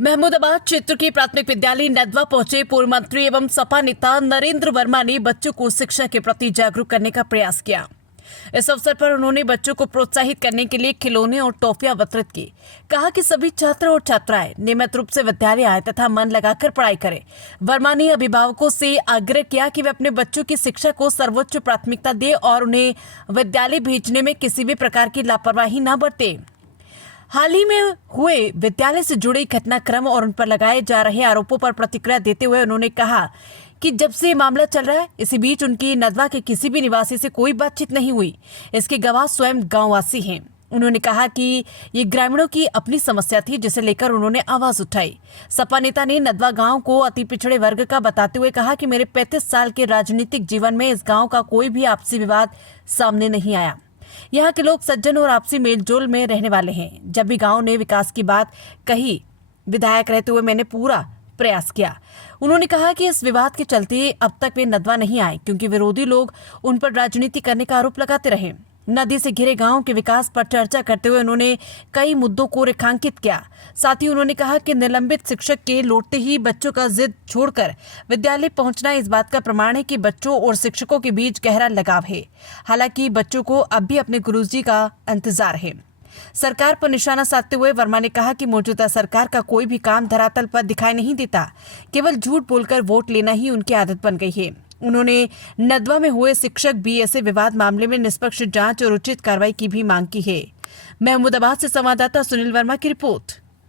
महमूदाबाद क्षेत्र के प्राथमिक विद्यालय नदवा पहुंचे पूर्व मंत्री एवं सपा नेता नरेंद्र वर्मा ने बच्चों को शिक्षा के प्रति जागरूक करने का प्रयास किया। इस अवसर पर उन्होंने बच्चों को प्रोत्साहित करने के लिए खिलौने और टॉफियां वितरित की। कहा कि सभी छात्र और छात्राएं नियमित रूप से विद्यालय आए तथा मन लगाकर पढ़ाई करें। वर्मा ने अभिभावकों से आग्रह किया कि वे अपने बच्चों की शिक्षा को सर्वोच्च प्राथमिकता दें और उन्हें विद्यालय भेजने में किसी भी प्रकार की लापरवाही न बरतें। हाल ही में हुए विद्यालय से जुड़े घटनाक्रम और उन पर लगाए जा रहे आरोपों पर प्रतिक्रिया देते हुए उन्होंने कहा कि जब से मामला चल रहा है, इसी बीच उनकी नदवा के किसी भी निवासी से कोई बातचीत नहीं हुई। इसके गवाह स्वयं गांववासी हैं। उन्होंने कहा कि ये ग्रामीणों की अपनी समस्या थी, जिसे लेकर उन्होंने आवाज उठाई। सपा नेता ने नदवा गांव को अति पिछड़े वर्ग का बताते हुए कहा कि मेरे 35 साल के राजनीतिक जीवन में इस गांव का कोई भी आपसी विवाद सामने नहीं आया। यहाँ के लोग सज्जन और आपसी मेलजोल में रहने वाले हैं। जब भी गांव ने विकास की बात कही, विधायक रहते हुए मैंने पूरा प्रयास किया। उन्होंने कहा कि इस विवाद के चलते अब तक वे नदवा नहीं आए, क्योंकि विरोधी लोग उन पर राजनीति करने का आरोप लगाते रहे। नदी से घिरे गांव के विकास पर चर्चा करते हुए उन्होंने कई मुद्दों को रेखांकित किया। साथ ही उन्होंने कहा कि निलंबित शिक्षक के लौटते ही बच्चों का जिद छोड़कर विद्यालय पहुंचना इस बात का प्रमाण है कि बच्चों और शिक्षकों के बीच गहरा लगाव है। हालांकि बच्चों को अब भी अपने गुरुजी का इंतजार है। सरकार पर निशाना साधते हुए वर्मा ने कहा कि मौजूदा सरकार का कोई भी काम धरातल पर दिखाई नहीं देता। केवल झूठ बोलकर वोट लेना ही उनकी आदत बन गई है। उन्होंने नदवा में हुए शिक्षक बीएसए विवाद मामले में निष्पक्ष जांच और उचित कार्रवाई की भी मांग की है। महमूदाबाद से संवाददाता सुनील वर्मा की रिपोर्ट।